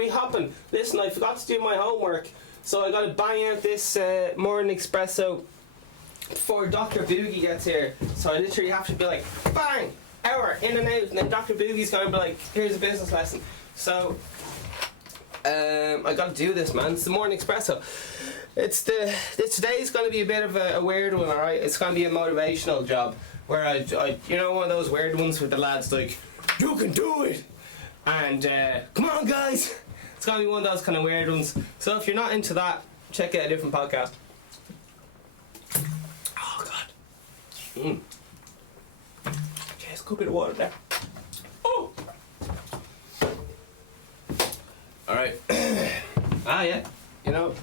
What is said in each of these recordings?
we hopping? Listen, I forgot to do my homework, so I got to bang out this morning espresso before Dr. Boogie gets here. So I literally have to be like, bang, hour in and out, and then Dr. Boogie's going to be like, here's a business lesson. So I got to do this, man. It's the morning espresso. Today's going to be a bit of a weird one, alright? It's going to be a motivational job where I you know, one of those weird ones with the lads like, you can do it, and come on guys. It's going to be one of those kind of weird ones. So if you're not into that, check out a different podcast. Oh god. Just a bit of water there. Oh. Alright. Yeah. You know,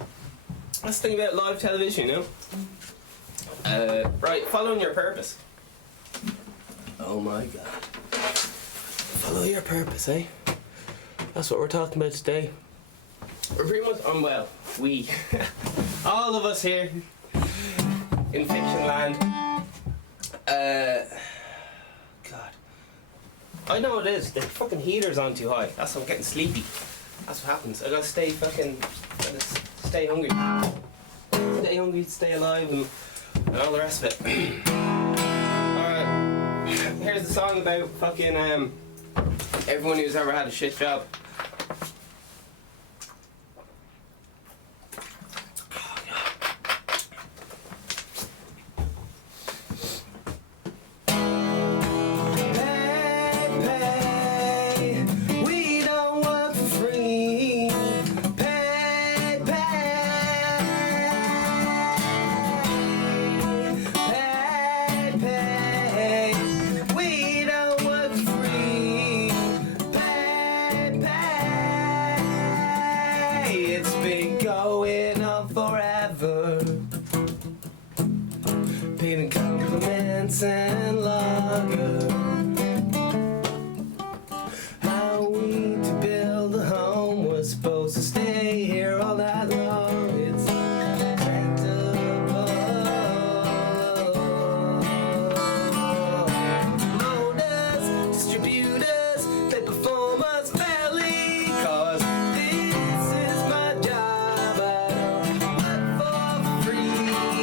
let's think about live television, you know? Right, following your purpose. Oh my god. Follow your purpose, eh? That's what we're talking about today. We're pretty much, we, all of us here in fiction land. God. I know what it is. The fucking heater's on too high. That's why I'm getting sleepy. That's what happens. I gotta stay stay hungry. Stay hungry, stay alive, and all the rest of it. Alright. Here's the song about fucking everyone who's ever had a shit job. Painting compliments and lager. How we to build a home was supposed to stay here all night long. It's predictable. Loaders, distributors, they perform us fairly, 'cause this is my job. I don't work for free.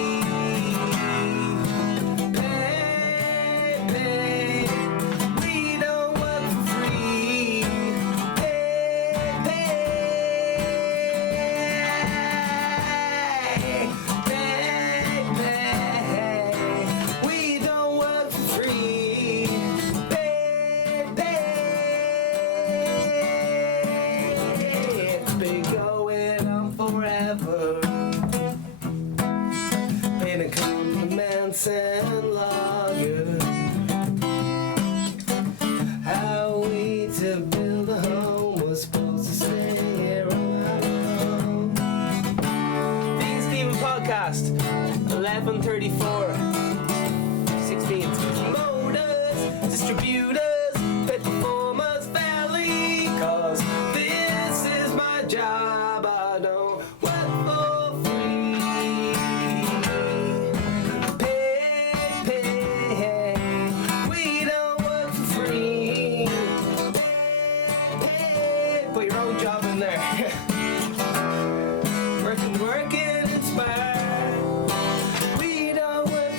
We don't work for free. We don't work for free. It's been going on forever. Paying compliments and lager. How we to build a home was supposed to stay here all night long. Being Steven Podcast, 11:34, 16th. Promoters, distributors, they perform us fairly, 'cause this is my job. I don't work for free. We don't work for free. Put your own job in there. Working, inspire. We don't work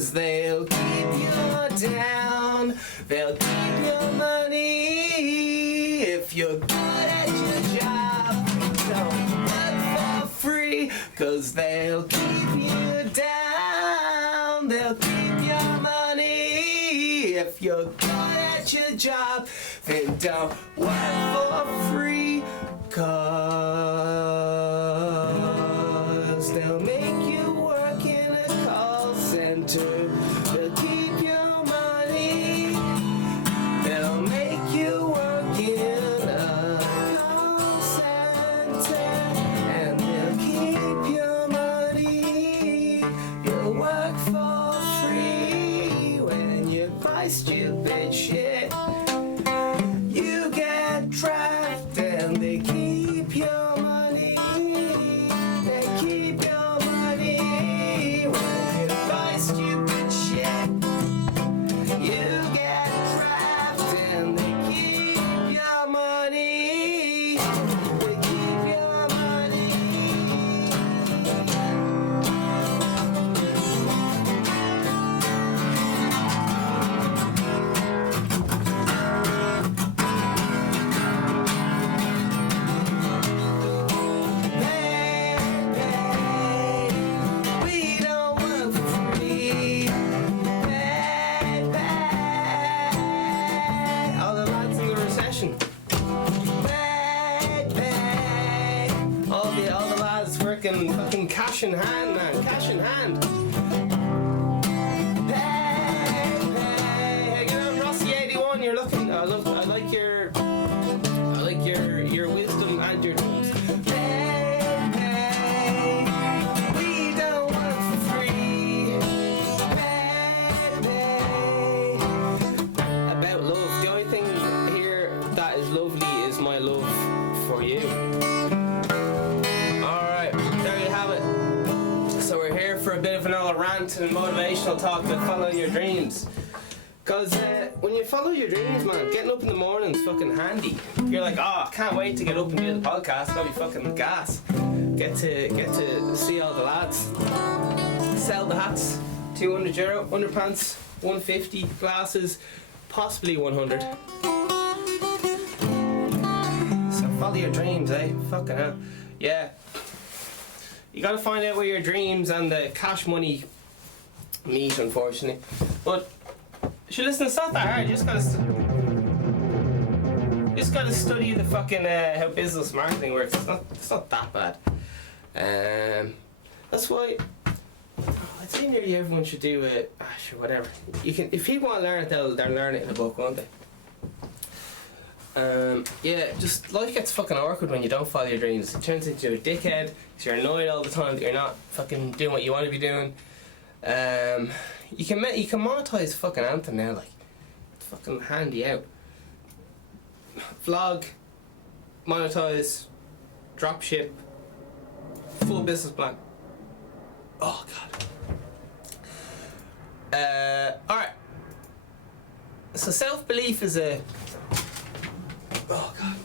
'cause they'll keep you down. They'll keep your money if you're good at your job. Don't work for free, 'cause they'll keep you down. They'll keep your money if you're good at your job. Then don't work for free, 'cause they'll make you work in a call center. They'll keep your money. They'll make you work in a call center, and they'll keep your money. You'll work for free when you buy stupid shit. You get trapped and they keep your money. They keep your money when you buy stupid shit. You get trapped and they keep your money. They keep your money. We don't work for free. All the lads in the recession. All the lads working fucking cash in hand, man. Cash in hand. Hey, get on Rossi 81. You're looking. I like your wisdom and your tools. We don't work for free. About love, the only thing here that is lovely is my love for you. Alright, there you have it. So we're here for a bit of an old rant and motivational talk about following your dreams. Because when you follow your dreams, man, getting up in the morning is fucking handy. You're like, oh, I can't wait to get up and do the podcast. That'll be fucking gas. Get to see all the lads. Sell the hats. €200, underpants, 150, glasses, possibly 100. So follow your dreams, eh? Fucking hell. Yeah. You gotta find out where your dreams and the cash money meet, unfortunately. But listen, it's not that hard. You just gotta study the fucking how business marketing works. It's not that bad. That's why I'd say nearly everyone should do it. Sure, whatever. You can, if people want to learn it, they'll learn it in a book, won't they? Yeah, just life gets fucking awkward when you don't follow your dreams. It turns into a dickhead because you're annoyed all the time that you're not fucking doing what you want to be doing. You can monetize fucking Anthem now, like it's fucking handy out. Vlog, monetize, drop ship, full business plan. Oh god. Alright. So self-belief is a... Oh god.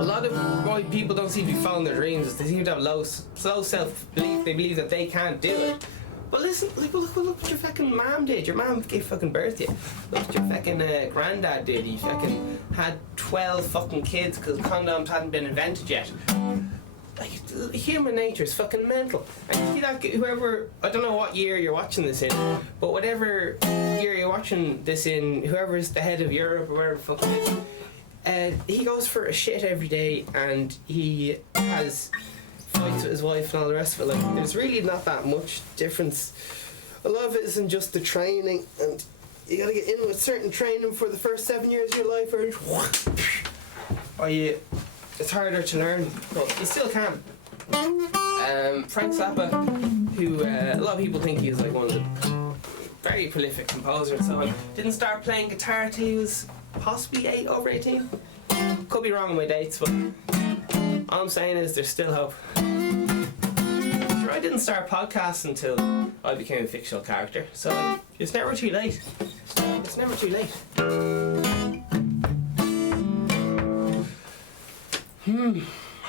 A lot of why people don't seem to be following their dreams is they seem to have low self-belief. They believe that they can't do it. But listen, look what your fucking mom did. Your mom gave fucking birth to you. Look what your fucking granddad did. He fucking had 12 fucking kids because condoms hadn't been invented yet. Like, human nature is fucking mental. And you see that whoever, I don't know what year you're watching this in, but whatever year you're watching this in, whoever's the head of Europe or wherever the fuck it is, he goes for a shit every day and he has fights with his wife and all the rest of it. Like, there's really not that much difference. A lot of it isn't just the training, and you gotta get in with certain training for the first 7 years of your life, or it's harder to learn, but you still can. Frank Zappa, who a lot of people think he's like one of the very prolific composer and so on, didn't start playing guitar till he was possibly over 18. Could be wrong on my dates, but all I'm saying is there's still hope. Sure, I didn't start podcasting until I became a fictional character, so like, it's never too late. It's never too late.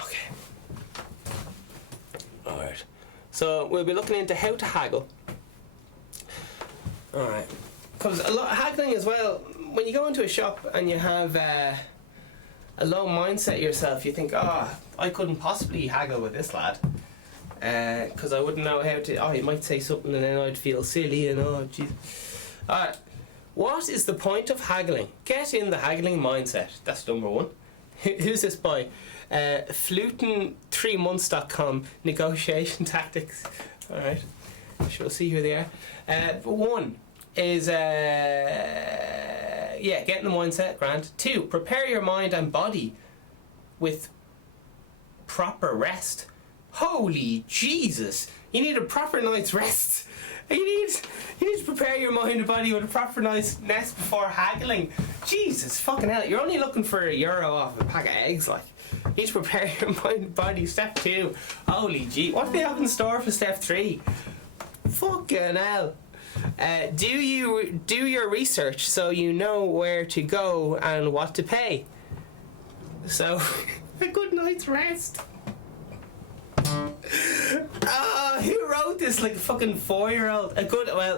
Okay. Alright. So we'll be looking into how to haggle. Alright. Because a lot of haggling as well, when you go into a shop and you have a low mindset yourself, you think, I couldn't possibly haggle with this lad. Because I wouldn't know how to. He might say something and then I'd feel silly and jeez. Alright. What is the point of haggling? Get in the haggling mindset. That's number one. Who's this by? Flutin3months.com. Negotiation tactics. Alright. We'll see who they are. One is get in the mindset, grand. Two, prepare your mind and body with proper rest. Holy Jesus, you need a proper night's rest. You need to prepare your mind and body with a proper night's rest before haggling. Jesus fucking hell, you're only looking for €1 off a pack of eggs, like. You need to prepare your mind and body. Step 2. Holy gee, what do they have in store for step 3? Fucking hell. Do your research so you know where to go and what to pay. So, a good night's rest. Who wrote this like a fucking 4-year-old?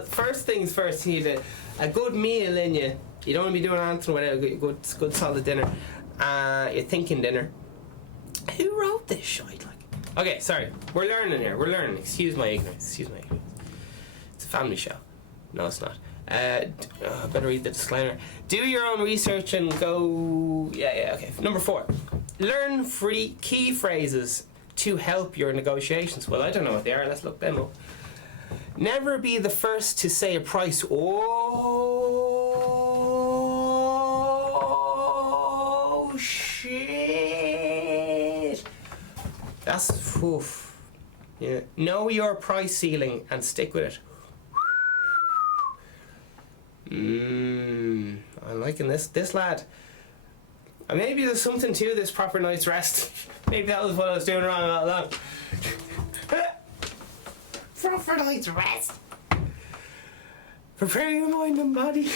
First things first, you need a good meal in you. You don't want to be doing anything without a good solid dinner. You're thinking dinner. Who wrote this shite? Okay, sorry. We're learning here. We're learning. Excuse my ignorance. It's a family show. No, it's not. I better read the disclaimer. Do your own research and go... Yeah, okay. Number 4. Learn free key phrases to help your negotiations. Well, I don't know what they are. Let's look them up. Never be the first to say a price. Oh, shit. That's... Oof. Yeah. Know your price ceiling and stick with it. I'm liking this lad. And maybe there's something to this proper night's rest. Maybe that was what I was doing wrong all along. Proper night's rest. Prepare your mind and body.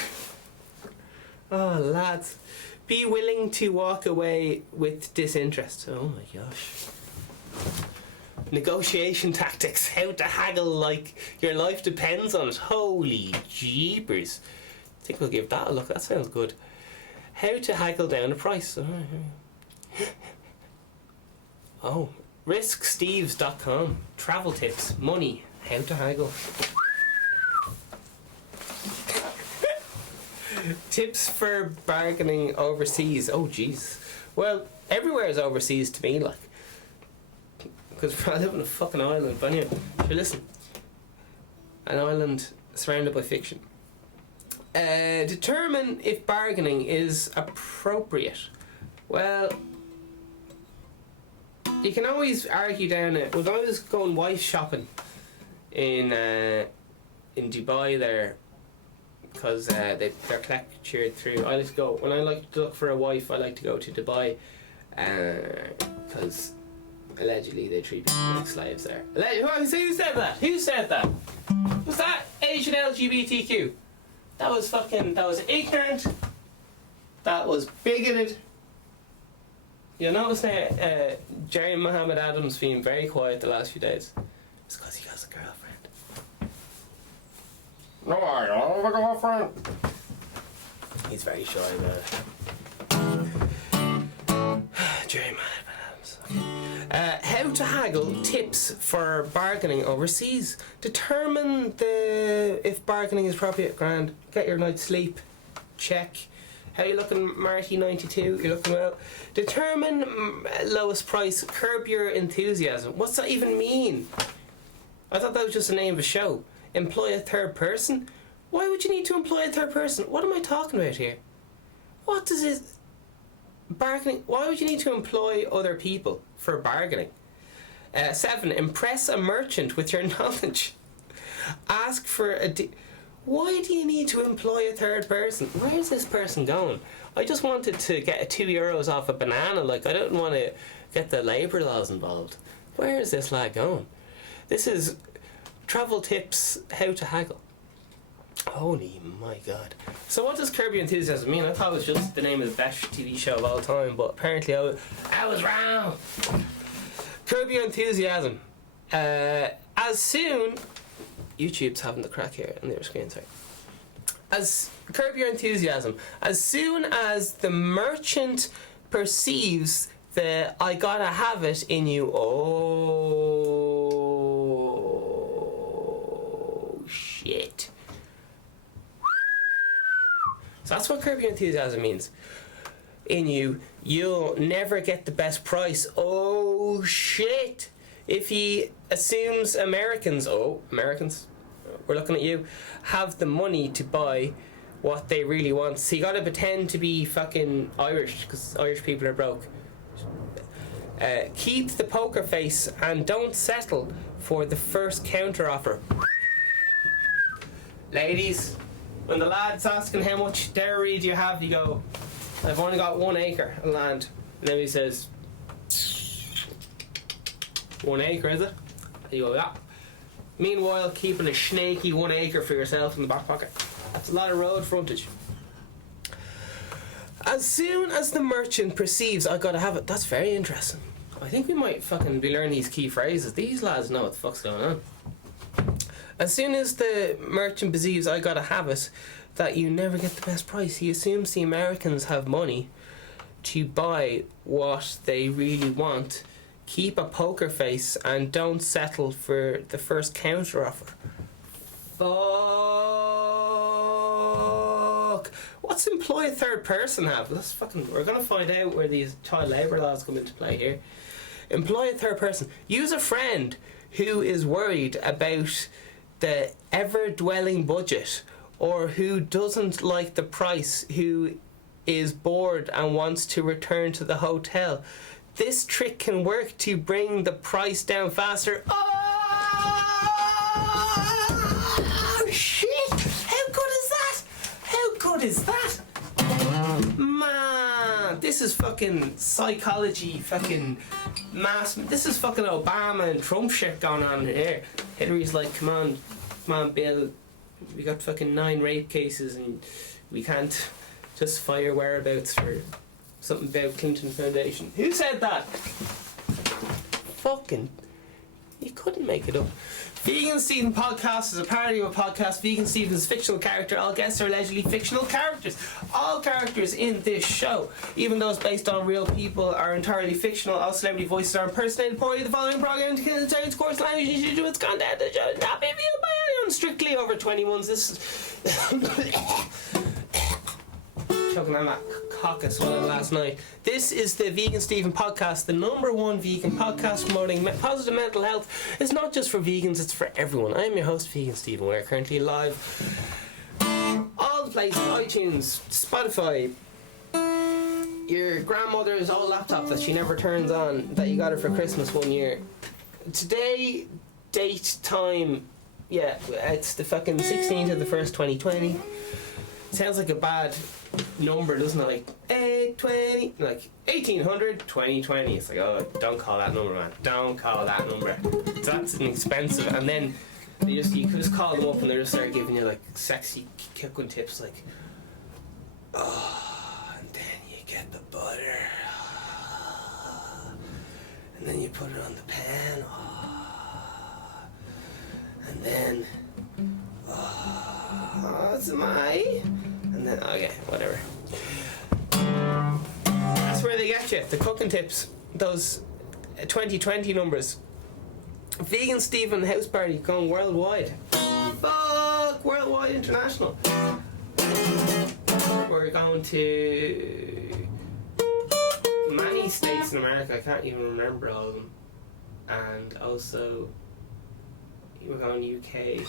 Oh, lads. Be willing to walk away with disinterest. Oh my gosh. Negotiation tactics. How to haggle like your life depends on it. Holy jeepers. I think we'll give that a look. That sounds good. How to haggle down a price. Oh, risksteves.com. Travel tips, money, how to haggle. Tips for bargaining overseas. Oh, jeez. Well, everywhere is overseas to me, like. Because I live on a fucking island. But anyway, sure, listen. An island surrounded by fiction. Determine if bargaining is appropriate. Well, you can always argue down it. When I was going wife shopping in Dubai there, because they're lectured through. I like to go when I like to look for a wife. I like to go to Dubai, because allegedly they treat people like slaves there. Who said that? Who said that? Was that Asian LGBTQ? That was ignorant. That was bigoted. You notice now, Jerry Muhammad Adams being very quiet the last few days. It's because he has a girlfriend. No, I don't have a girlfriend. He's very shy about it. Jerry Muhammad Adams. How to haggle tips for bargaining overseas. Determine if bargaining is appropriate. Grand. Get your night's sleep. Check. How you looking, Marty92? You looking well? Determine lowest price. Curb your enthusiasm. What's that even mean? I thought that was just the name of a show. Employ a third person? Why would you need to employ a third person? What am I talking about here? What does it... Bargaining... Why would you need to employ other people for bargaining? 7. Impress a merchant with your knowledge. Ask for a... Why do you need to employ a third person? Where is this person going? I just wanted to get €2 off a banana. Like, I don't want to get the labour laws involved. Where is this lad going? This is travel tips, how to haggle. Holy my god. So what does Curb Your Enthusiasm mean? I thought it was just the name of the best TV show of all time, but apparently I was wrong. Curb Your Enthusiasm. As soon... YouTube's having the crack here on their screen, sorry. as curb your enthusiasm. As soon as the merchant perceives the I gotta have it in you, oh shit. So that's what curb your enthusiasm means. In you, you'll never get the best price. Oh shit. If he assumes Americans, we're looking at you, have the money to buy what they really want. So you gotta pretend to be fucking Irish, because Irish people are broke. Keep the poker face and don't settle for the first counter offer. Ladies, when the lad's asking how much dairy do you have, you go, I've only got 1 acre of land. And then he says, 1 acre, is it? And you go, yeah. Meanwhile, keeping a snaky 1 acre for yourself in the back pocket. That's a lot of road frontage. As soon as the merchant perceives I gotta have it, that's very interesting. I think we might fucking be learning these key phrases. These lads know what the fuck's going on. As soon as the merchant perceives I gotta have it, that you never get the best price, he assumes the Americans have money to buy what they really want. Keep a poker face and don't settle for the first counter offer. Fuck. What's employ a third person have? We're gonna find out where these child labour laws come into play here. Employ a third person. Use a friend who is worried about the ever-dwelling budget, or who doesn't like the price, who is bored and wants to return to the hotel. This trick can work to bring the price down faster. Oh shit! How good is that? How good is that? Man, this is fucking psychology, fucking mass. This is fucking Obama and Trump shit going on here. Hillary's like, come on, Bill. We got fucking 9 rape cases and we can't justify your whereabouts for something about Clinton Foundation. Who said that? Fucking, you couldn't make it up. Vegan Stephen podcast is a parody of a podcast. Vegan Stephen's a fictional character. All guests are allegedly fictional characters. All characters in this show, even those based on real people, are entirely fictional. All celebrity voices are impersonated. Poorly the following program contains course language to do its content. The show is not being viewed by anyone strictly over 21s. This is choking on that cock I swallowed last night. This is the Vegan Stephen podcast, the #1 vegan podcast promoting positive mental health. It's not just for vegans, it's for everyone. I'm your host, Vegan Stephen. We're currently live all the places: iTunes, Spotify, your grandmother's old laptop that she never turns on, that you got her for Christmas one year. Today, date, time, yeah, it's the fucking 16th of the 1st, 2020. Sounds like a bad number, doesn't it? Like 820, like 1800, 2020. It's like, oh, don't call that number, man. Don't call that number. That's an expensive. And then you could just call them up and they just start giving you like sexy cooking tips, like, oh, and then you get the butter, and then you put it on the pan, oh, and then, oh, it's my. And then, okay, whatever. That's where they get you. The cooking tips. Those 2020 numbers. Vegan Stephen house party going worldwide. Fuck! Worldwide international. We're going to many states in America. I can't even remember all of them. And also, we're going UK.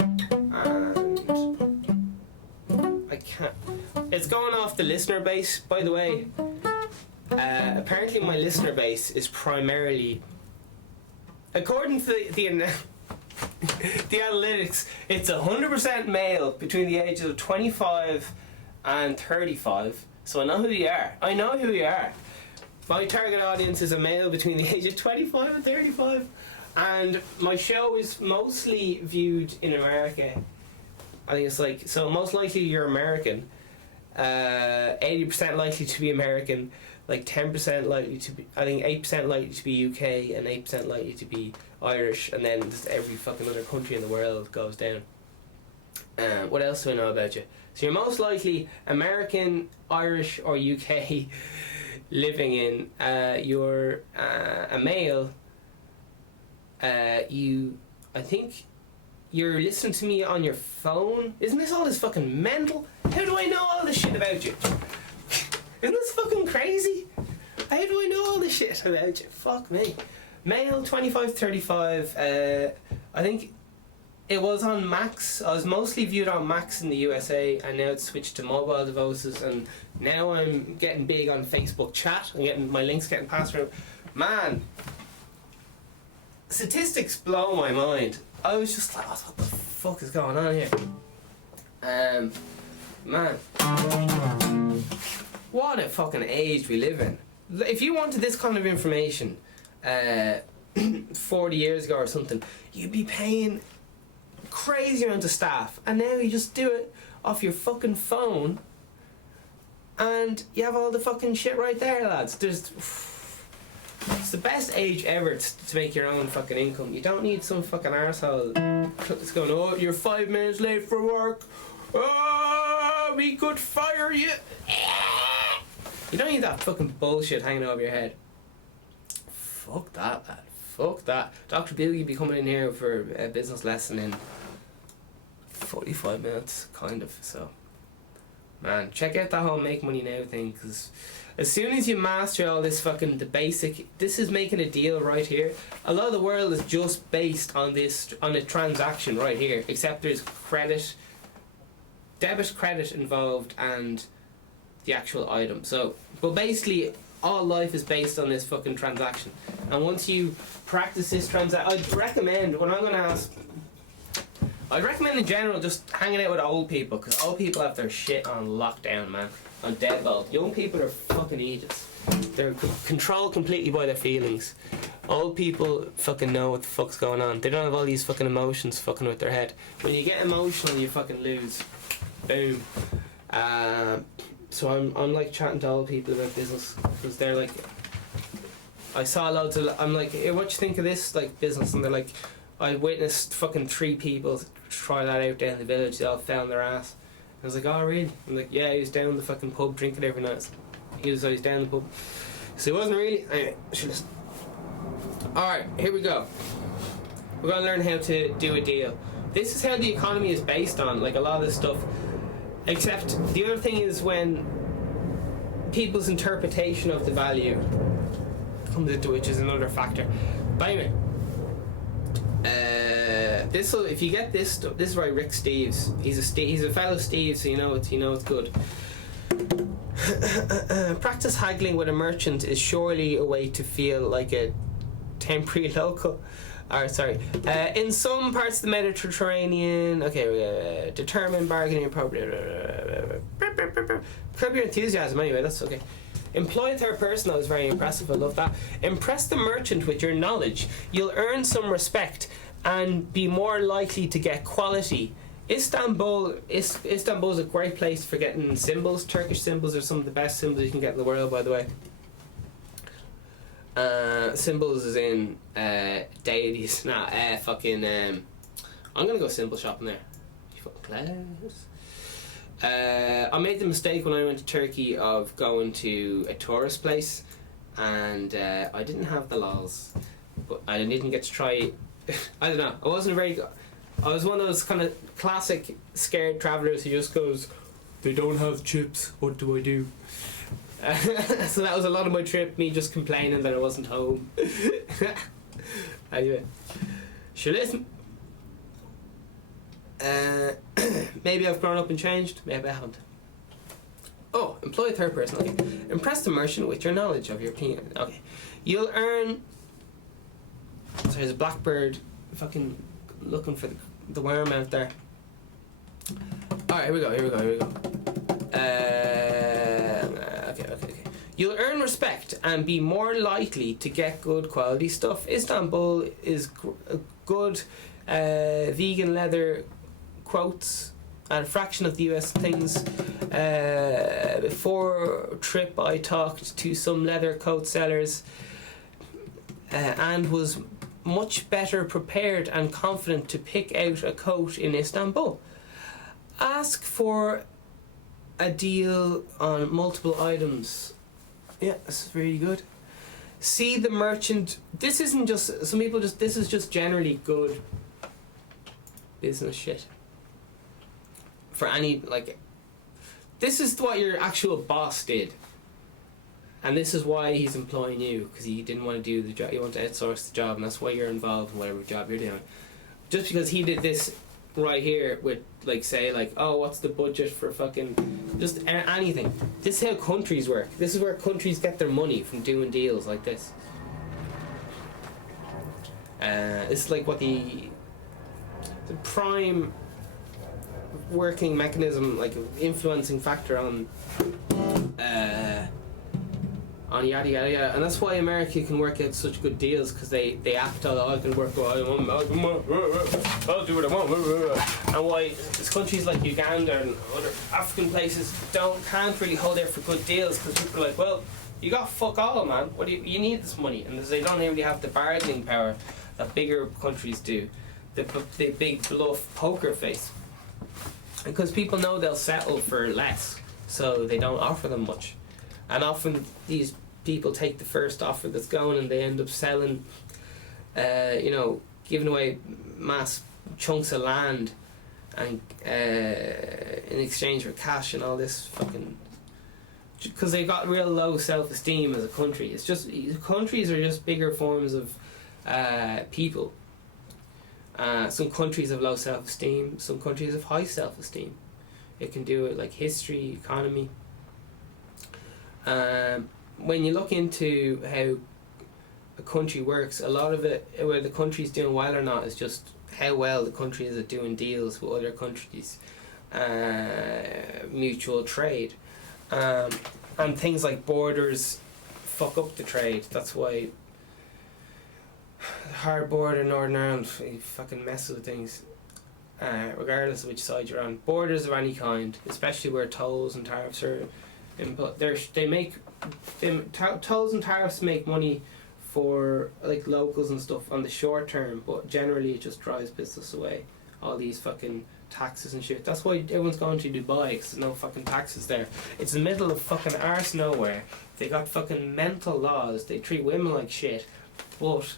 And I can't. It's going off the listener base, by the way. Apparently, my listener base is primarily, according to the analytics, it's 100% male between the ages of 25 and 35. So I know who you are. My target audience is a male between the age of 25 and 35, and my show is mostly viewed in America. I think it's like, so most likely you're American, 80% likely to be American, like 10% likely to be, I think 8% likely to be UK, and 8% likely to be Irish, and then just every fucking other country in the world goes down. What else do I know about you? So you're most likely American, Irish, or UK living in. You're a male. I think you're listening to me on your phone. Isn't this all this fucking mental? How do I know all this shit about you? Isn't this fucking crazy? How do I know all this shit about you? Fuck me. Male, 25-35. I think it was on Macs. I was mostly viewed on Macs in the USA, and now it's switched to mobile devices, and now I'm getting big on Facebook chat. I'm getting my links getting passed around. Man, statistics blow my mind. I was just like, what the fuck is going on here? Man, what a fucking age we live in. If you wanted this kind of information 40 years ago or something, you'd be paying crazy amount of staff, and now you just do it off your fucking phone, and you have all the fucking shit right there, lads. It's the best age ever to make your own fucking income. You don't need some fucking arsehole that's going, oh, you're 5 minutes late for work, oh, we could fire you. You don't need that fucking bullshit hanging over your head. Fuck that, lad. Fuck that. Dr. Boogie be coming in here for a business lesson in 45 minutes, kind of. So, man, check out that whole make money now thing, because as soon as you master all this fucking, the basic, this is making a deal right here. A lot of the world is just based on this, on a transaction right here, except there's credit, debit, credit involved, and the actual item. So, but basically, all life is based on this fucking transaction. And once you practice this transaction, I'd recommend, when I'm going to ask, I'd recommend in general just hanging out with old people, because old people have their shit on lockdown, man. On deadbolt. Young people are fucking idiots. They're controlled completely by their feelings. Old people fucking know what the fuck's going on. They don't have all these fucking emotions fucking with their head. When you get emotional, you fucking lose. Boom. So I'm like chatting to old people about business, because they're like, I saw loads of, I'm like, hey, what you think of this like business? And they're like, I witnessed fucking 3 people try that out down the village. They all found their ass. I was like, oh really? I'm like, yeah, he was down the fucking pub drinking every night. He was down the pub. So he wasn't really. Anyway, should listen. Alright, here we go. We're gonna learn how to do a deal. This is how the economy is based on, like a lot of this stuff. Except the other thing is when people's interpretation of the value comes into, which is another factor. But anyway, this will, if you get this stuff, this is by Rick Steves. He's a fellow Steve, so you know it's good. Practice haggling with a merchant is surely a way to feel like a temporary local. In some parts of the Mediterranean, determine bargaining appropriate. Curb your enthusiasm anyway, that's okay. Employ a third person, that was very impressive, I love that. Impress the merchant with your knowledge. You'll earn some respect and be more likely to get quality. Istanbul's a great place for getting symbols. Turkish symbols are some of the best symbols you can get in the world, by the way. Symbols is in deities. I'm gonna go symbol shopping there. You fucking class. I made the mistake when I went to Turkey of going to a tourist place, and I didn't have the lols, but I didn't get to try. I don't know. I wasn't very good. I was one of those kind of classic scared travellers who just goes, "They don't have chips. What do I do?" So that was a lot of my trip, me just complaining that I wasn't home. Anyway, sure, listen. Maybe I've grown up and changed, maybe I haven't. Oh, employ a third person, okay. Impress the merchant with your knowledge of your opinion, okay. You'll earn... So there's a blackbird fucking looking for the worm out there. Alright, here we go. Okay. You'll earn respect and be more likely to get good quality stuff. Istanbul is good vegan leather quotes and a fraction of the US things. Before trip I talked to some leather coat sellers and was much better prepared and confident to pick out a coat in Istanbul. Ask for a deal on multiple items. Yeah, this is really good. See the merchant. This isn't just, some people just, this is just generally good business shit. For any, like, this is what your actual boss did. And this is why he's employing you, because he didn't want to do the job, he wanted to outsource the job, and that's why you're involved in whatever job you're doing. Just because he did this right here with, like, say, like, oh, what's the budget for fucking, just anything. This is how countries work. This is where countries get their money, from doing deals like this. It's like what the prime working mechanism, like influencing factor on yada yada yada, and that's why America can work out such good deals, because they act all, I can work what I want, I'll do what I want, and why countries like Uganda and other African places can't really hold out for good deals, because people are like, well, you got fuck all, man, what do you need this money, and they don't really have the bargaining power that bigger countries do, the big bluff poker face, because people know they'll settle for less, so they don't offer them much. And often these people take the first offer that's going, and they end up selling, giving away mass chunks of land, and in exchange for cash and all this fucking, because they got real low self-esteem as a country. It's just, countries are just bigger forms of people. Some countries have low self-esteem, some countries have high self-esteem. It can do it like history, economy. When you look into how a country works, a lot of it, where the country's doing well or not, is just how well the country is at doing deals with other countries, mutual trade, and things like borders fuck up the trade. That's why hard border in Northern Ireland, you fucking mess with things, regardless of which side you're on. Borders of any kind, especially where tolls and tariffs are input, tolls and tariffs make money for like locals and stuff on the short term, but generally it just drives business away. All these fucking taxes and shit. That's why everyone's going to Dubai, because there's no fucking taxes there. It's in the middle of fucking arse nowhere. They got fucking mental laws. They treat women like shit, but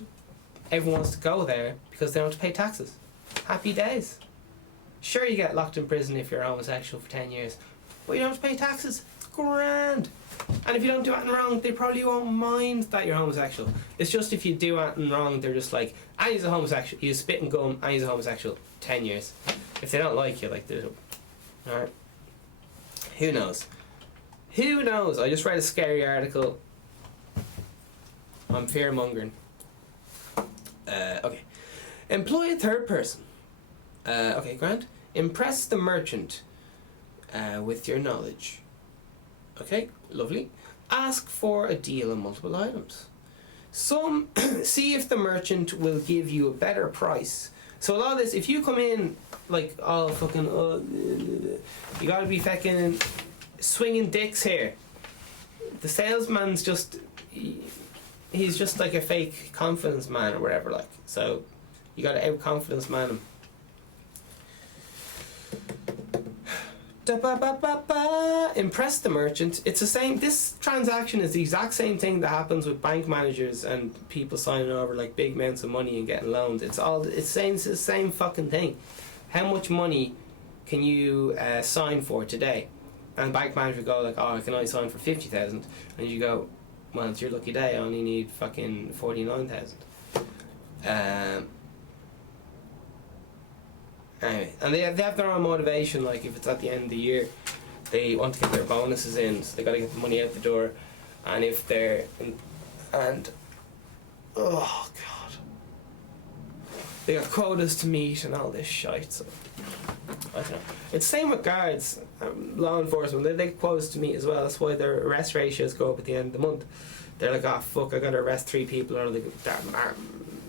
everyone wants to go there because they don't have to pay taxes. Happy days. Sure, you get locked in prison if you're homosexual for 10 years, but you don't have to pay taxes. Grand. And if you don't do anything wrong, they probably won't mind that you're homosexual. It's just if you do anything wrong, they're just like, ah, he's a homosexual, he's spitting gum, and he's a homosexual, 10 years. If they don't like you, like, alright. Who knows? Who knows? I just read a scary article on fear mongering. Okay. Employ a third person. Okay, Grant. Impress the merchant with your knowledge. Okay, lovely. Ask for a deal on multiple items. See if the merchant will give you a better price. So a lot of this, if you come in like, oh fucking, you gotta be fucking swinging dicks here. The salesman's just, he's just like a fake confidence man or whatever, like. So you gotta out-confidence man him. Impress the merchant. It's the same. This transaction is the exact same thing that happens with bank managers and people signing over like big amounts of money and getting loans. It's the same fucking thing. How much money can you sign for today? And the bank manager go like, oh, I can only sign for 50,000, and you go, well, it's your lucky day. I only need fucking 49,000. Anyway, and they have their own motivation. Like if it's at the end of the year, they want to get their bonuses in, so they got to get the money out the door. And if they're oh god, they got quotas to meet and all this shite. So I don't know. It's the same with guards, law enforcement. They get quotas to meet as well. That's why their arrest ratios go up at the end of the month. They're like, oh fuck, I got to arrest 3 people, or that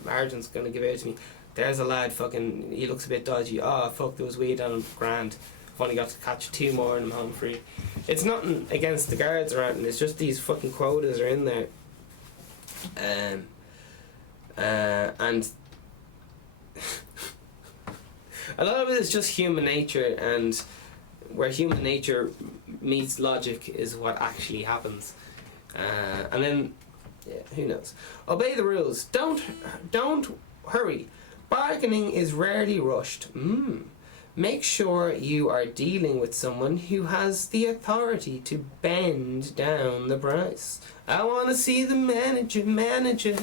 margin's gonna give out to me. There's a lad, fucking, he looks a bit dodgy. Oh fuck, there was weed on him, grand. I've only got to catch 2 more and I'm home free. It's nothing against the guards or anything, it's just these fucking quotas are in there. And a lot of it is just human nature, and where human nature meets logic is what actually happens. And then, yeah, who knows? Obey the rules. Don't hurry. Bargaining is rarely rushed. Make sure you are dealing with someone who has the authority to bend down the price. I want to see the manager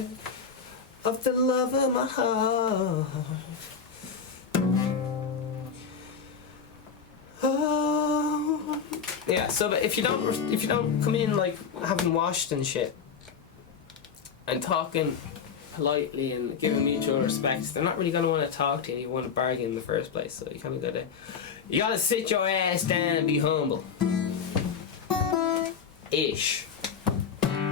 of the love of my heart. Oh. Yeah, so but if you don't come in like having washed and shit and talking politely and giving mutual respect, they're not really gonna want to talk to you and you want to bargain in the first place. So you gotta sit your ass down and be humble. Ish.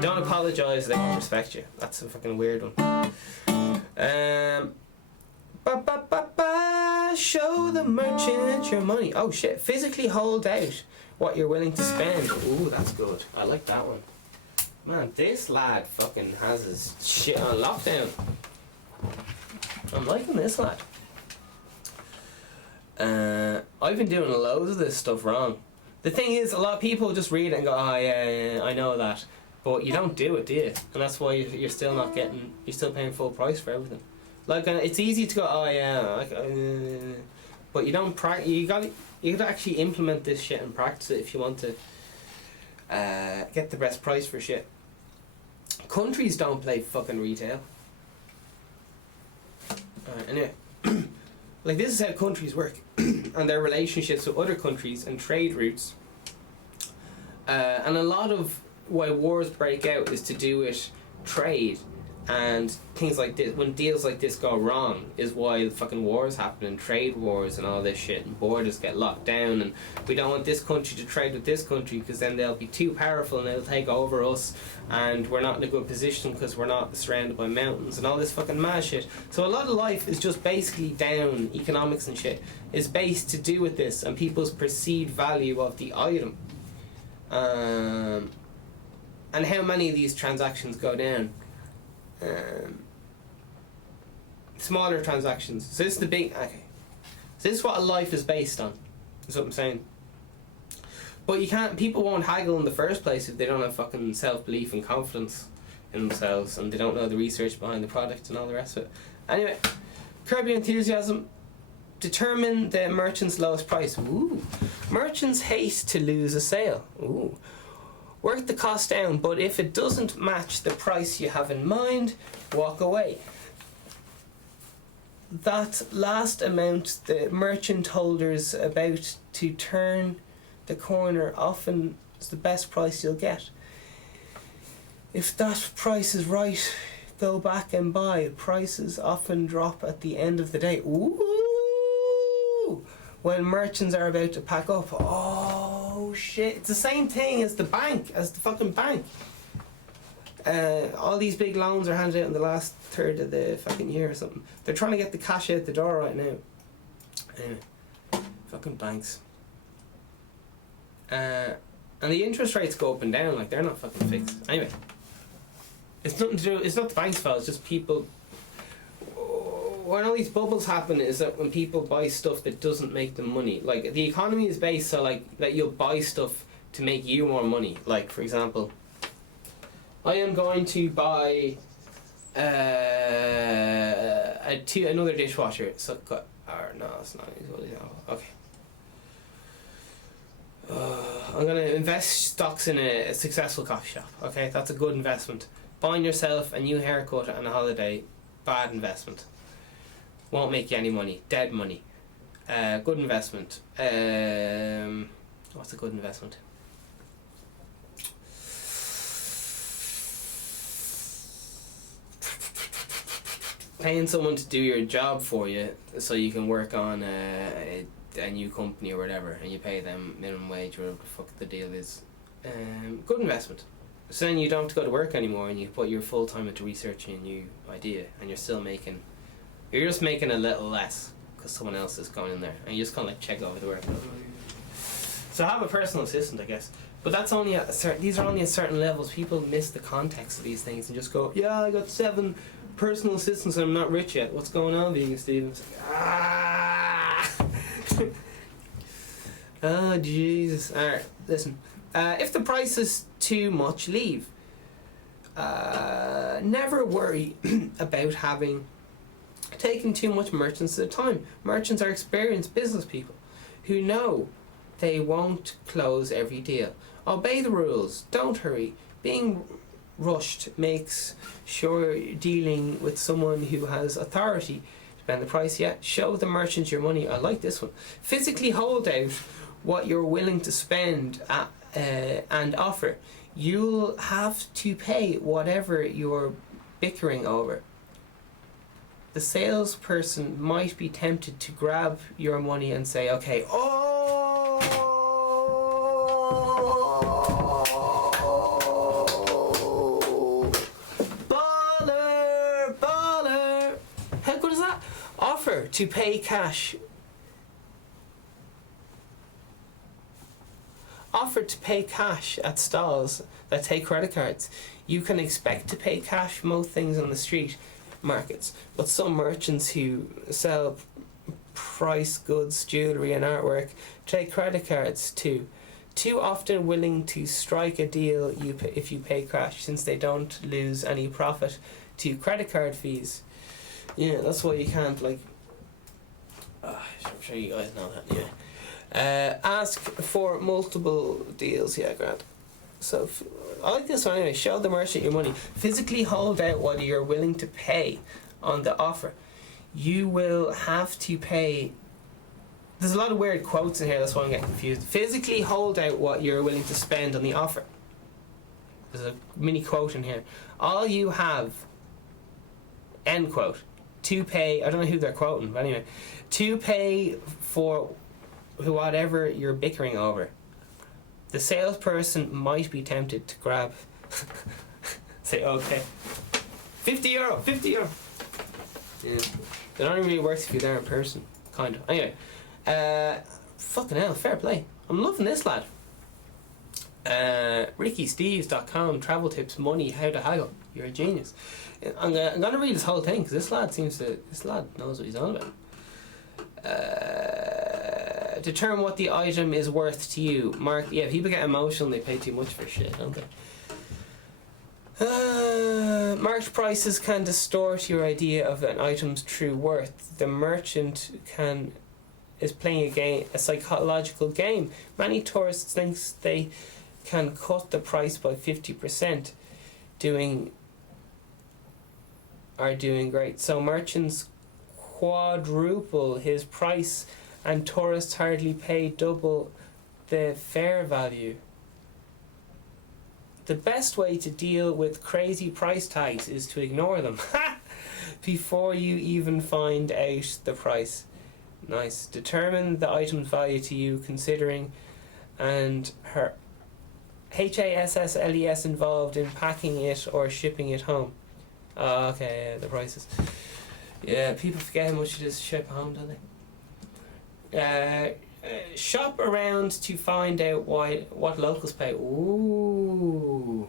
Don't apologise, they won't respect you. That's a fucking weird one. Show the merchant your money. Oh shit. Physically hold out what you're willing to spend. Ooh, that's good. I like that one. Man, this lad fucking has his shit on lockdown. I'm liking this lad. I've been doing loads of this stuff wrong. The thing is, a lot of people just read it and go, oh yeah, I know that. But you don't do it, do you? And that's why you're still not getting, you're still paying full price for everything. Like, it's easy to go, oh yeah, but you don't you gotta actually implement this shit and practice it if you want to get the best price for shit. Countries don't play fucking retail. Anyway, like this is how countries work and their relationships with other countries and trade routes. And a lot of why wars break out is to do with trade and things like this. When deals like this go wrong is why the fucking wars happen and trade wars and all this shit and borders get locked down and we don't want this country to trade with this country because then they'll be too powerful and they'll take over us and we're not in a good position because we're not surrounded by mountains and all this fucking mad shit. So a lot of life is just basically down, economics and shit is based to do with this and people's perceived value of the item. And how many of these transactions go down. Smaller transactions. So this is the big, okay. So this is what a life is based on. That's what I'm saying. But you can't, people won't haggle in the first place if they don't have fucking self-belief and confidence in themselves and they don't know the research behind the product and all the rest of it. Anyway, curb your enthusiasm. Determine the merchant's lowest price. Ooh. Merchants hate to lose a sale. Ooh. Work the cost down, but if it doesn't match the price you have in mind, walk away. That last amount the merchant holder's about to turn the corner often is the best price you'll get. If that price is right, go back and buy. Prices often drop at the end of the day. Ooh! When merchants are about to pack up. Oh shit, it's the same thing as the bank, as the fucking bank. All these big loans are handed out in the last third of the fucking year or something. They're trying to get the cash out the door right now. Anyway, fucking banks. And the interest rates go up and down, like they're not fucking fixed. Anyway, it's nothing to do, it's not the bank's fault, it's just people. When all these bubbles happen is that when people buy stuff that doesn't make them money. Like the economy is based so like that you'll buy stuff to make you more money. Like for example, I am going to buy another dishwasher. So or no, it's not. Okay. I'm gonna invest stocks in a successful coffee shop. Okay, that's a good investment. Buying yourself a new haircut and a holiday, bad investment. Won't make you any money. Dead money. Good investment. What's a good investment? Paying someone to do your job for you so you can work on a new company or whatever and you pay them minimum wage or whatever the fuck the deal is. Good investment. So then you don't have to go to work anymore and you put your full time into researching a new idea and you're still making. You're just making a little less because someone else is going in there and you just kind of like check over the work. So have a personal assistant, I guess. But that's only at a certain, these are only at certain levels. People miss the context of these things and just go, yeah, I got 7 personal assistants and I'm not rich yet. What's going on, Vegan Stevens? Oh, Jesus. Alright, listen. If the price is too much, leave. Never worry about taking too much merchants at a time. Merchants are experienced business people who know they won't close every deal. Obey the rules. Don't hurry. Being rushed makes sure you're dealing with someone who has authority to bend the price. Yeah, show the merchant your money. I like this one. Physically hold out what you're willing to spend and offer. You'll have to pay whatever you're bickering over. The salesperson might be tempted to grab your money and say, okay, baller. How good is that? Offer to pay cash. Offer to pay cash at stalls that take credit cards. You can expect to pay cash for most things on the street markets, but some merchants who sell price goods, jewellery and artwork take credit cards too. Too often willing to strike a deal if you pay cash, since they don't lose any profit to credit card fees. Yeah, that's why you can't, like, I'm sure you guys know that. Yeah. Ask for multiple deals. Yeah, grand. So I like this one anyway. Show the merchant your money. Physically hold out what you're willing to pay on the offer. You will have to pay. There's a lot of weird quotes in here, that's why I'm getting confused. Physically hold out what you're willing to spend on the offer. There's a mini quote in here. All you have, end quote, to pay, I don't know who they're quoting, but anyway, to pay for whatever you're bickering over. The salesperson might be tempted to grab, say, okay, €50, €50. Yeah, it only really works if you're there in person, kind of. Anyway, fucking hell, fair play. I'm loving this lad. RickySteves.com, travel tips, money, how to haggle. You're a genius. I'm gonna read this whole thing because this lad knows what he's on about. Determine what the item is worth to you. Yeah, people get emotional and they pay too much for shit, don't they? Marked prices can distort your idea of an item's true worth. The merchant is playing a psychological game. Many tourists think they can cut the price by 50%, are doing great. So merchants quadruple his price and tourists hardly pay double the fair value. The best way to deal with crazy price tags is to ignore them before you even find out the price. Nice. Determine the item's value to you, considering and her HASSLES involved in packing it or shipping it home. Oh, okay, the prices. Yeah, people forget how much it is to ship home, don't they? Shop around to find out what locals pay. Ooh.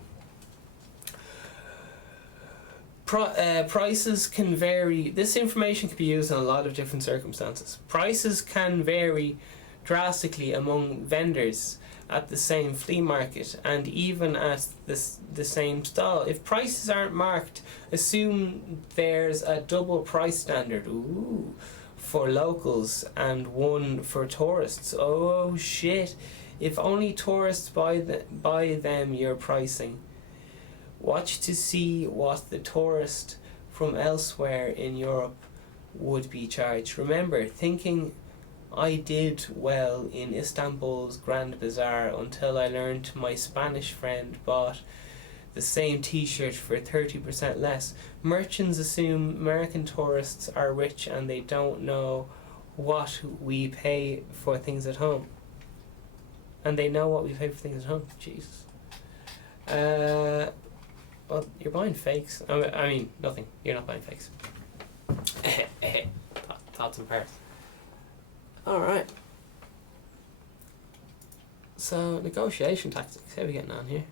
Prices can vary. This information can be used in a lot of different circumstances. Prices can vary drastically among vendors at the same flea market and even at the same stall. If prices aren't marked, assume there's a double price standard. Ooh. For locals and one for tourists. Oh shit. If only tourists buy them your pricing. Watch to see what the tourist from elsewhere in Europe would be charged. Remember, thinking I did well in Istanbul's Grand Bazaar until I learned my Spanish friend bought the same t-shirt for 30% less. Merchants assume American tourists are rich and they don't know what we pay for things at home. And they know what we pay for things at home. Jesus. Well, you're buying fakes. I mean, nothing. You're not buying fakes. Thoughts and prayers. Alright. So, negotiation tactics. How are we getting on here?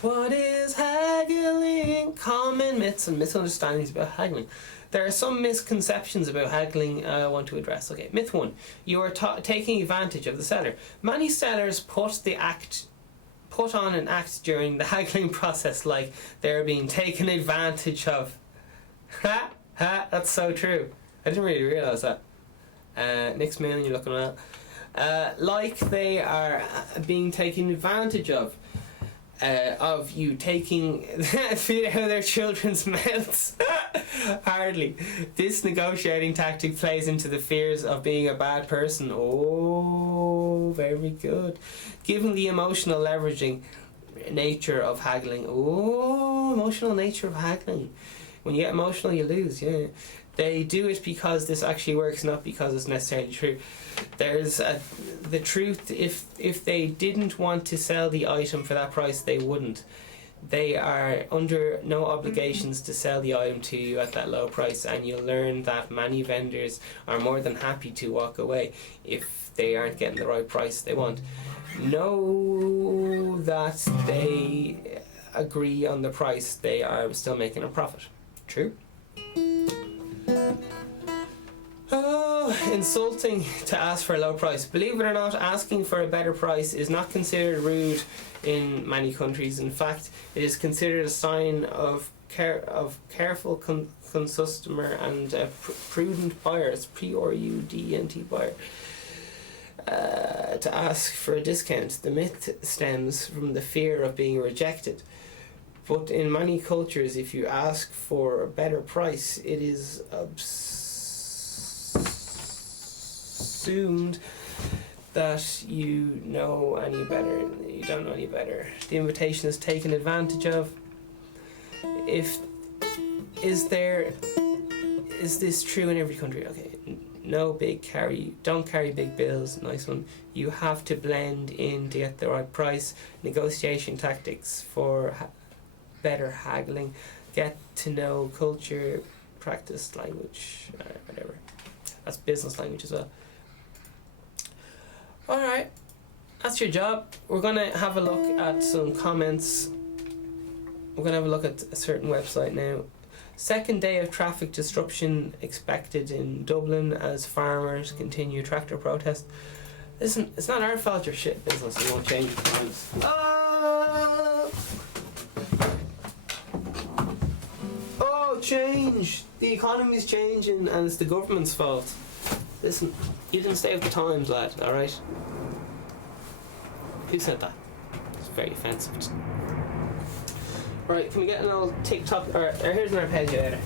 What is haggling? Common myths and misunderstandings about haggling. There are some misconceptions about haggling I want to address. Okay, myth 1. You are taking advantage of the seller. Many sellers put on an act during the haggling process like they're being taken advantage of. Ha! Ha! That's so true. I didn't really realise that. Next man you're looking at. Like they are being taken advantage of you taking feed out of their children's mouths. Hardly. This negotiating tactic plays into the fears of being a bad person. Oh, very good. Given the emotional leveraging nature of haggling. Oh, emotional nature of haggling. When you get emotional, you lose. Yeah. They do it because this actually works, not because it's necessarily true. There's the truth. If they didn't want to sell the item for that price, they wouldn't. They are under no obligations to sell the item to you at that low price, and you'll learn that many vendors are more than happy to walk away if they aren't getting the right price they want. Know that they agree on the price, they are still making a profit. True? Oh, insulting to ask for a low price. Believe it or not, asking for a better price is not considered rude in many countries. In fact, it is considered a sign of careful customer and a prudent buyer. It's prudent buyer. To ask for a discount. The myth stems from the fear of being rejected. But in many cultures, if you ask for a better price, it is assumed that you know any better. You don't know any better. The invitation is taken advantage of. Is this true in every country? Okay, no don't carry big bills. Nice one. You have to blend in to get the right price. Negotiation tactics for better haggling. Get to know culture, practice language, whatever. That's business language as well. Alright, that's your job. We're going to have a look at some comments. We're going to have a look at a certain website now. Second day of traffic disruption expected in Dublin as farmers continue tractor protest. Listen, it's not our fault your shit business. We won't change the times. Oh, change! The economy's changing and it's the government's fault. Listen, you didn't stay with the times, lad, alright? Who said that? It's very offensive. Right, can we get an old TikTok? Or here's an arpeggiator.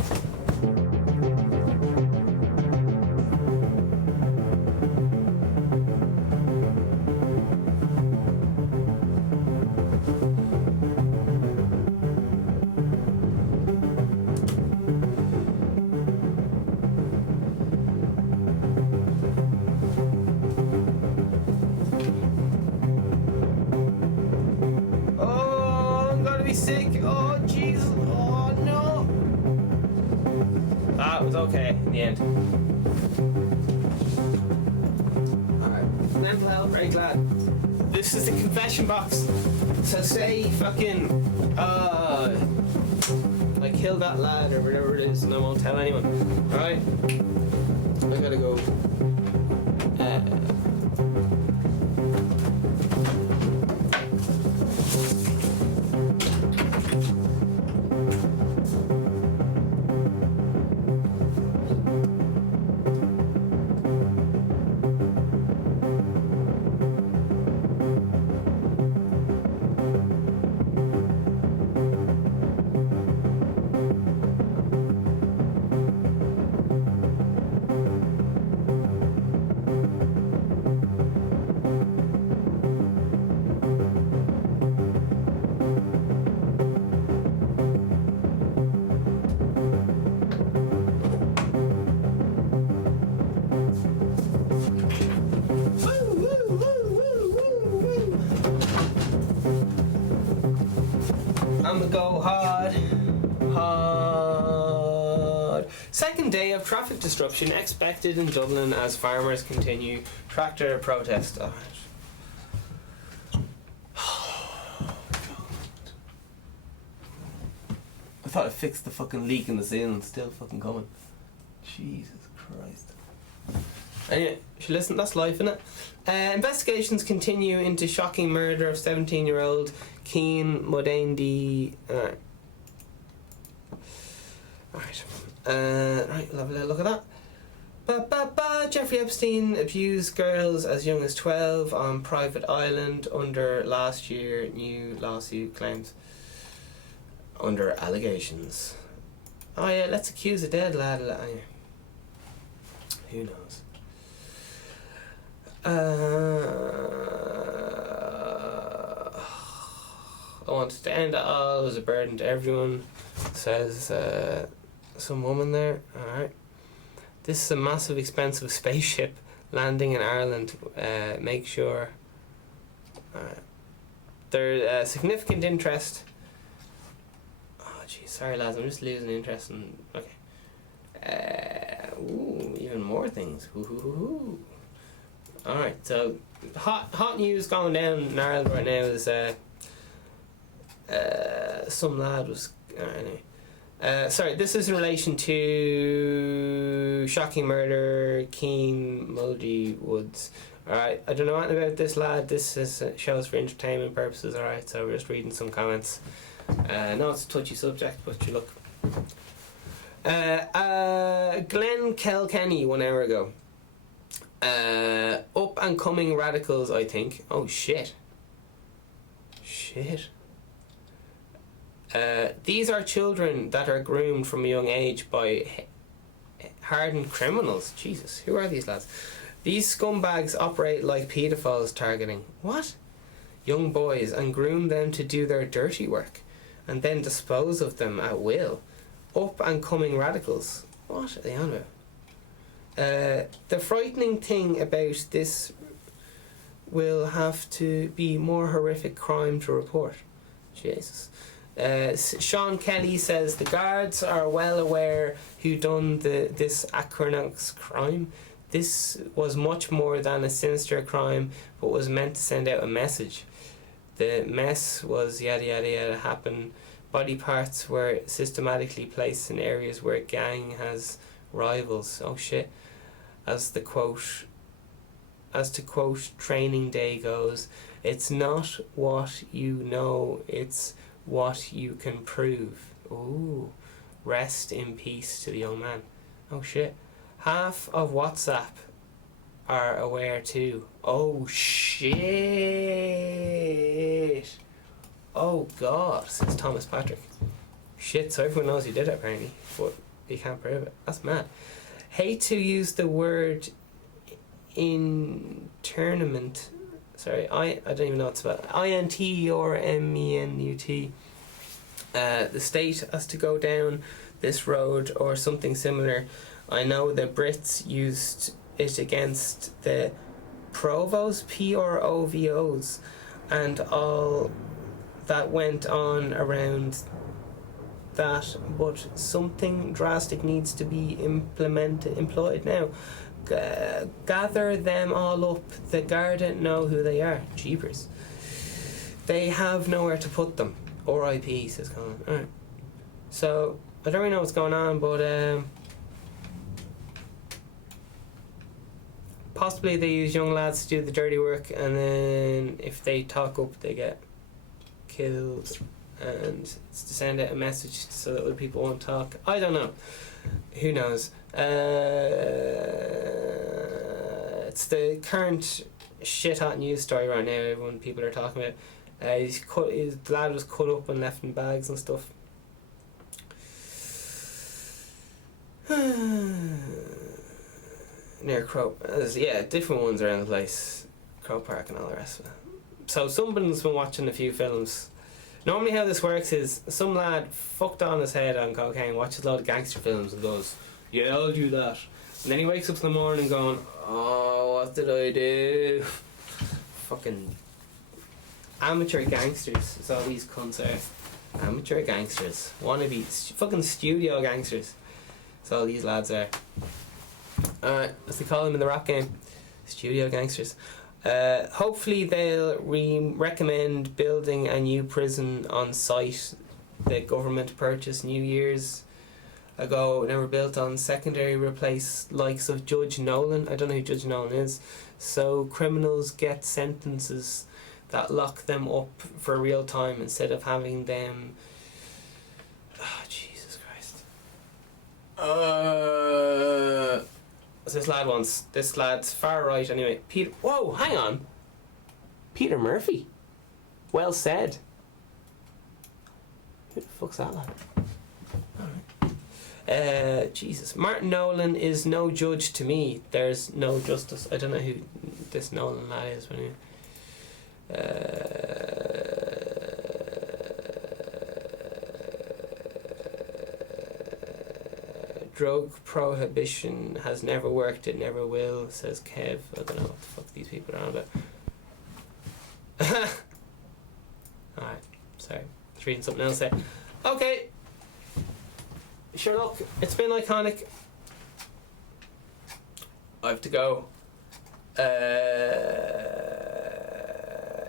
Sick. Oh Jesus. Oh no. It was okay in the end. Alright. Mental health, very glad. This is the confession box. So say fucking like kill that lad or whatever it is and I won't tell anyone. Alright? I gotta go. I'ma go hard. Second day of traffic disruption expected in Dublin as farmers continue tractor protest. Alright. I thought I fixed the fucking leak in the ceiling, it's still fucking coming. Jesus Christ. Anyway, listen, that's life, innit? Investigations continue into shocking murder of 17-year-old Keen Modandi. Alright. Right, we'll have a little look at that. Jeffrey Epstein abused girls as young as 12 on private island under last year. New lawsuit claims under allegations. Oh yeah, let's accuse a dead lad. Who knows? I wanted to end it all. It was a burden to everyone, says some woman there. Alright. This is a massive, expensive spaceship landing in Ireland. Make sure there's significant interest. Oh, geez, sorry lads, I'm just losing interest in. Okay. Ooh, even more things. Alright, so hot news going down in Ireland right now is some lad was. Anyway. Sorry, this is in relation to shocking murder, Keen Muldy Woods. Alright, I don't know anything about this lad. This is shows for entertainment purposes. Alright, so we're just reading some comments. No, it's a touchy subject, but you look. Glenn Kilkenny 1 hour ago. Up and coming radicals, I think. Oh shit. These are children that are groomed from a young age by hardened criminals. Jesus, who are these lads? These scumbags operate like paedophiles targeting what? Young boys and groom them to do their dirty work and then dispose of them at will. Up and coming radicals. What are they on about? The frightening thing about this will have to be more horrific crime to report. Jesus. Sean Kelly says the guards are well aware who done this acronymous crime. This was much more than a sinister crime, but was meant to send out a message. The mess was yada yada yada happen. Body parts were systematically placed in areas where gang has rivals. Oh shit. As to quote Training Day goes, it's not what you know, it's what you can prove. Ooh. Rest in peace to the young man. Oh shit. Half of WhatsApp are aware too. Oh shit. Oh god, says Thomas Patrick. Shit, so everyone knows you did it apparently, but you can't prove it. That's mad. Hate to use the word in tournament. Sorry, I don't even know what it's about. INT or MENUT. The state has to go down this road or something similar. I know the Brits used it against the Provos, PROVOs, and all that went on around that, but something drastic needs to be employed now. Gather them all up. The Garda know who they are. Jeepers. They have nowhere to put them. RIP, says Colin. Alright. So, I don't really know what's going on, but possibly they use young lads to do the dirty work, and then if they talk up, they get killed, and it's to send out a message so that other people won't talk. I don't know. Who knows? It's the current shit hot news story right now. Everyone, people are talking about. His lad was cut up and left in bags and stuff. Near Crow, yeah, different ones around the place, Crow Park and all the rest of it. So someone's been watching a few films. Normally how this works is some lad fucked on his head on cocaine, watches a lot of gangster films and goes, yeah, I'll do that. And then he wakes up in the morning going, oh, what did I do? Fucking amateur gangsters is all these cunts are. Amateur gangsters. Wannabe fucking studio gangsters. That's all these lads are. As they call them in the rap game. Studio gangsters. Hopefully they'll recommend building a new prison on site. The government purchased New Year's ago never built on secondary replace likes of Judge Nolan. I don't know who Judge Nolan is. So criminals get sentences that lock them up for real time instead of having them... Oh, Jesus Christ. So this lad's far right anyway. Peter... Whoa, hang on. Peter Murphy. Well said. Who the fuck's that lad? Alright. Jesus. Martin Nolan is no judge to me. There's no justice. I don't know who this Nolan lad is, but anyway. Drug prohibition has never worked, it never will, says Kev. I don't know what the fuck these people are on about. Alright, sorry. I was reading something else there. Okay. Sure, look, it's been iconic. I have to go.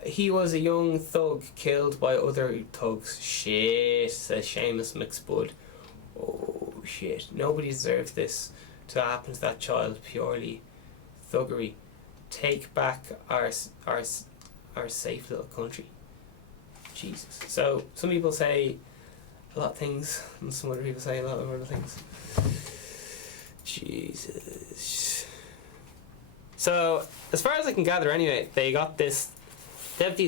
He was a young thug killed by other thugs. Shit, says Seamus McSpud. Oh shit, nobody deserves this to happen to that child. Purely thuggery. Take back our safe little country. Jesus. So some people say a lot of things, and some other people say a lot of other things. Jesus. So as far as I can gather, anyway, they have these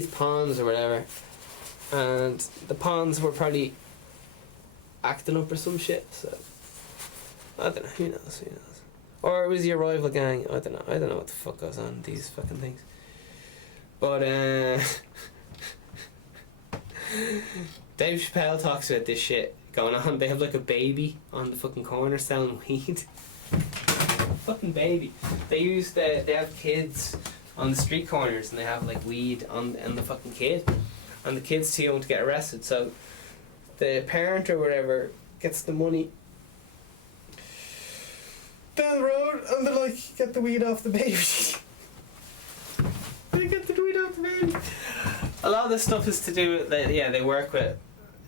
pawns or whatever, and the pawns were probably acting up or some shit. So I don't know. Who knows? Or it was the rival gang. I don't know what the fuck goes on in these fucking things. But Dave Chappelle talks about this shit going on. They have like a baby on the fucking corner selling weed. Fucking baby. They have kids on the street corners and they have like weed on the fucking kid, and the kid's too young to get arrested, so the parent or whatever gets the money down the road and they're like, get the weed off the baby. They get the weed off the baby. A lot of this stuff is to do with they work with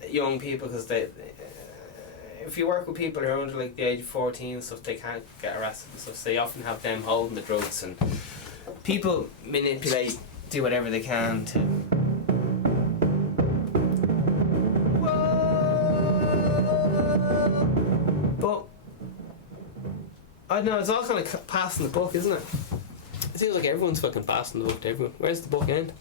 young people because if you work with people who are under like the age of 14 and stuff, they can't get arrested and stuff, so they often have them holding the drugs, and people manipulate, do whatever they can to... Whoa! But I don't know, it's all kind of passing the buck, isn't it? It seems like everyone's fucking passing the buck to everyone. Where's the book end?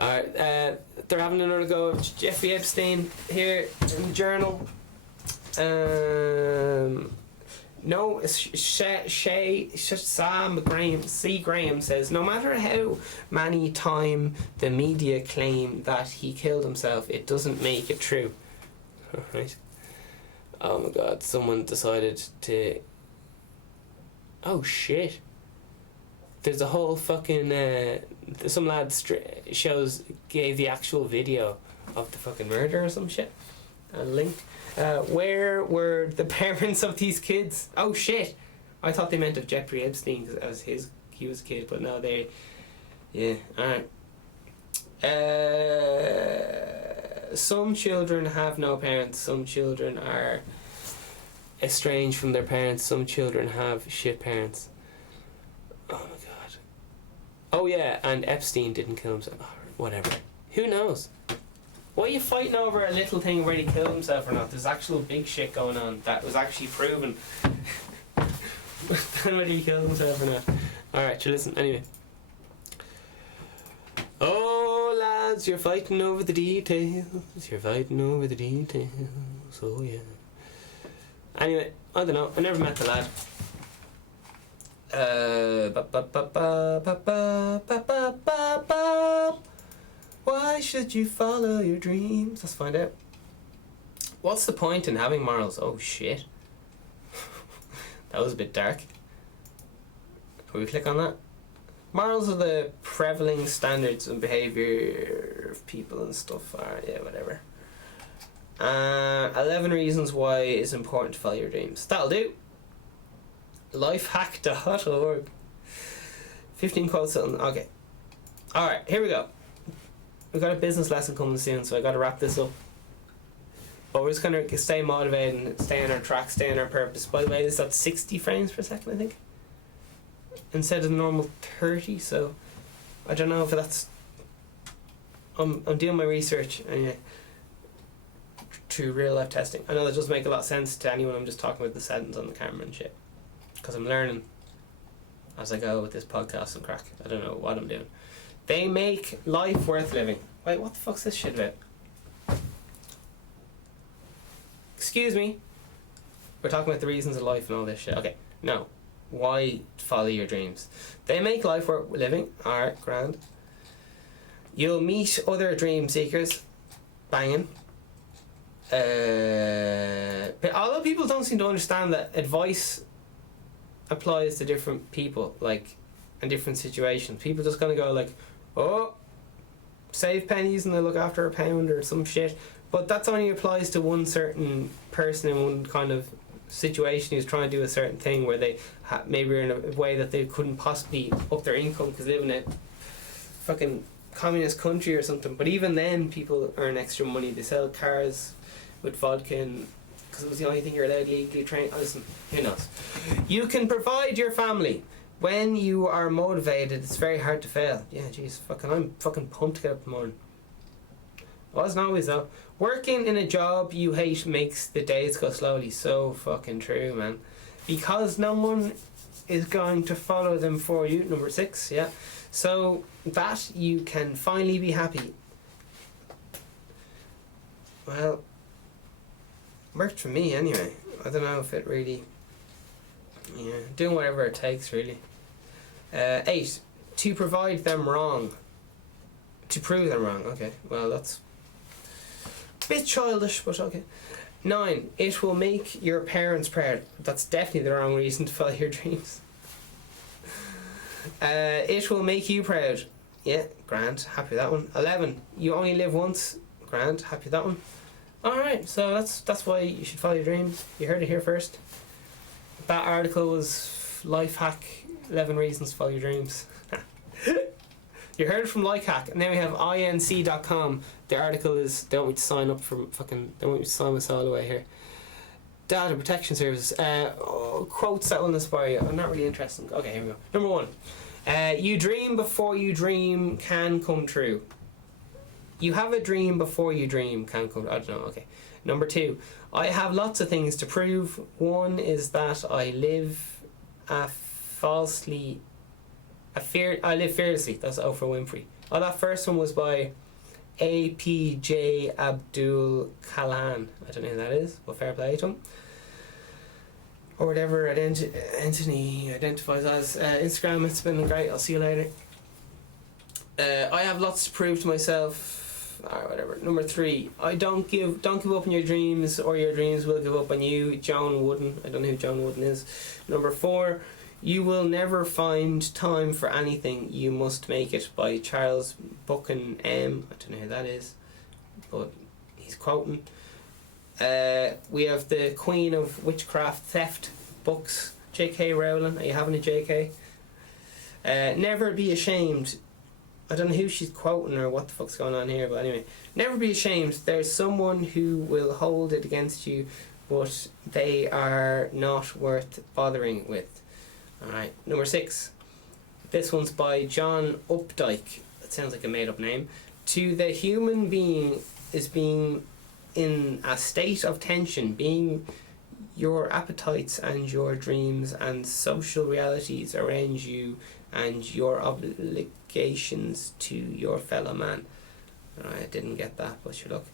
Alright, they're having another go of Jeffrey Epstein here in the journal. No, Sam Graham says, no matter how many times the media claim that he killed himself, it doesn't make it true. Right. Oh my god, someone decided to... Oh shit. There's a whole fucking... some lad gave the actual video of the fucking murder or some shit. A link. Where were the parents of these kids? Oh shit! I thought they meant of Jeffrey Epstein because he was a kid, but no, they... Yeah, alright. Some children have no parents, some children are estranged from their parents, some children have shit parents. Oh my god. Oh yeah, and Epstein didn't kill himself. Oh, whatever. Who knows? Why are you fighting over a little thing where he killed himself or not? There's actual big shit going on that was actually proven. Whether he killed himself or not. Alright, so listen, anyway. Oh lads, you're fighting over the details. You're fighting over the details. Oh yeah. Anyway, I don't know. I never met the lad. Why should you follow your dreams? Let's find out. What's the point in having morals? Oh shit. That was a bit dark. Can we click on that? Morals are the prevailing standards and behaviour of people and stuff. Alright, yeah, whatever. 11 reasons why it's important to follow your dreams. That'll do. Lifehack.org. 15 quotes on... Okay. Alright, here we go. We've got a business lesson coming soon, so I gotta wrap this up. But we're just going to stay motivated and stay on our track, stay on our purpose. By the way, this is at 60 frames per second, I think, instead of the normal 30. So I don't know if that's... I'm doing my research anyway, to real life testing. I know that doesn't make a lot of sense to anyone. I'm just talking about the settings on the camera and shit, because I'm learning as I go with this podcast and crack. I don't know what I'm doing. They make life worth living. Wait, what the fuck's this shit about? Excuse me. We're talking about the reasons of life and all this shit. Okay, no. Why follow your dreams? They make life worth living. Alright, grand. You'll meet other dream seekers. Banging. But although people don't seem to understand that advice applies to different people, like, in different situations. People just gonna go like, oh, save pennies and they'll look after a pound or some shit. But that's only applies to one certain person in one kind of situation who's trying to do a certain thing where they maybe are in a way that they couldn't possibly up their income because they live in a fucking communist country or something. But even then, people earn extra money. They sell cars with vodka and because it was the only thing you're allowed legally trained. Listen, who knows? You can provide your family. When you are motivated, it's very hard to fail. Yeah, jeez, I'm fucking pumped to get up in the morning. Wasn't always though. Working in a job you hate makes the days go slowly. So fucking true, man. Because no one is going to follow them for you. Number 6, yeah. So that you can finally be happy. Well, worked for me anyway. I don't know if it really... Yeah, doing whatever it takes, really. 8, to provide them wrong. To prove them wrong. Okay, well, that's a bit childish, but okay. 9, it will make your parents proud. That's definitely the wrong reason to follow your dreams. It will make you proud. Yeah, grand, happy with that one. 11, you only live once. Grand, happy with that one. Alright, so that's why you should follow your dreams. You heard it here first. That article was Life Hack 11 Reasons to Follow Your Dreams. You heard it from Lifehack, and then we have inc.com. The article is, they want me to sign up for fucking, they want me to sign myself all the way here. Data Protection Services. Quotes that will inspire you. I'm not really interested. Okay, here we go. Number 1. You dream before you dream can come true. You have a dream before you dream can come true. I don't know, okay. Number 2. I have lots of things to prove. 1 is that I live I live fearlessly. That's Oprah Winfrey. Oh, that first one was by APJ Abdul Kalan. I don't know who that is, but fair play to him. Or whatever Anthony identifies as. Instagram, it's been great. I'll see you later. I have lots to prove to myself. Or whatever. Number 3. Don't give up on your dreams, or your dreams will give up on you. Joan Wooden. I don't know who Joan Wooden is. Number 4. You will never find time for anything. You must make it, by Charles Buchan M. I don't know who that is, but he's quoting. We have the Queen of Witchcraft Theft books, J.K. Rowling. Are you having a J.K.? Never be ashamed. I don't know who she's quoting or what the fuck's going on here, but anyway. Never be ashamed. There's someone who will hold it against you, but they are not worth bothering with. Alright, number 6. This one's by John Updike. That sounds like a made up name. To the human being is being in a state of tension, being your appetites and your dreams and social realities around you and your obligations to your fellow man. Alright, I didn't get that, but you look.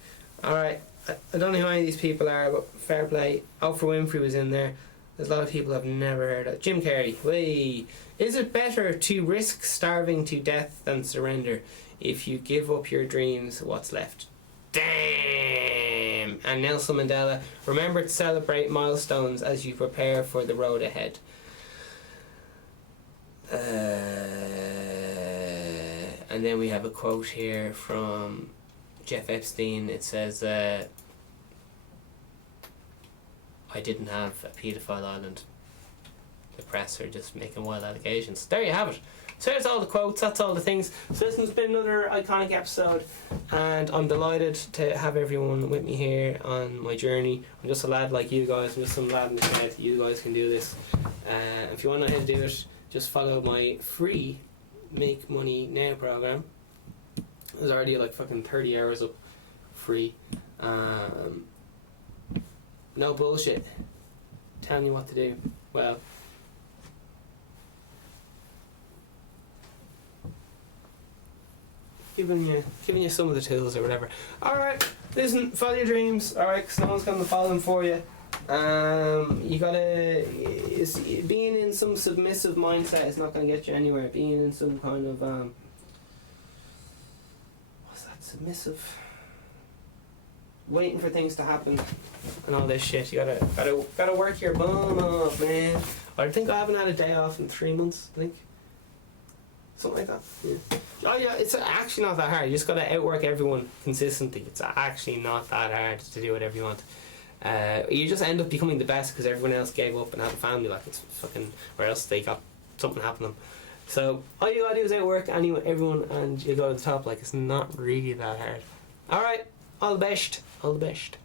Alright, I don't know who any of these people are, but fair play. Oprah Winfrey was in there. There's a lot of people I've never heard of. Jim Carrey. Whey. Is it better to risk starving to death than surrender? If you give up your dreams, what's left? Damn! And Nelson Mandela. Remember to celebrate milestones as you prepare for the road ahead. And then we have a quote here from Jeff Epstein. It says, I didn't have a paedophile island. The press are just making wild allegations. There you have it. So there's all the quotes, that's all the things. So this has been another iconic episode, and I'm delighted to have everyone with me here on my journey. I'm just a lad like you guys, I'm just some lad in the shed. You guys can do this. If you want to know how to do it, just follow my free Make Money Now program. There's already like fucking 30 hours up free. No bullshit. Telling you what to do. Well, giving you some of the tools or whatever. Alright, listen, follow your dreams, alright, because no one's going to follow them for you. You gotta, being in some submissive mindset is not going to get you anywhere. Being in some kind of, what's that, submissive, waiting for things to happen and all this shit. You gotta work your bum off, man. I think I haven't had a day off in 3 months, I think. Something like that. Yeah. Oh yeah, it's actually not that hard. You just gotta outwork everyone consistently. It's actually not that hard to do whatever you want. You just end up becoming the best because everyone else gave up and had a family, like it's fucking, or else they got something happen to them. So all you gotta do is outwork everyone and you go to the top. Like, it's not really that hard. Alright, all the best. All the best.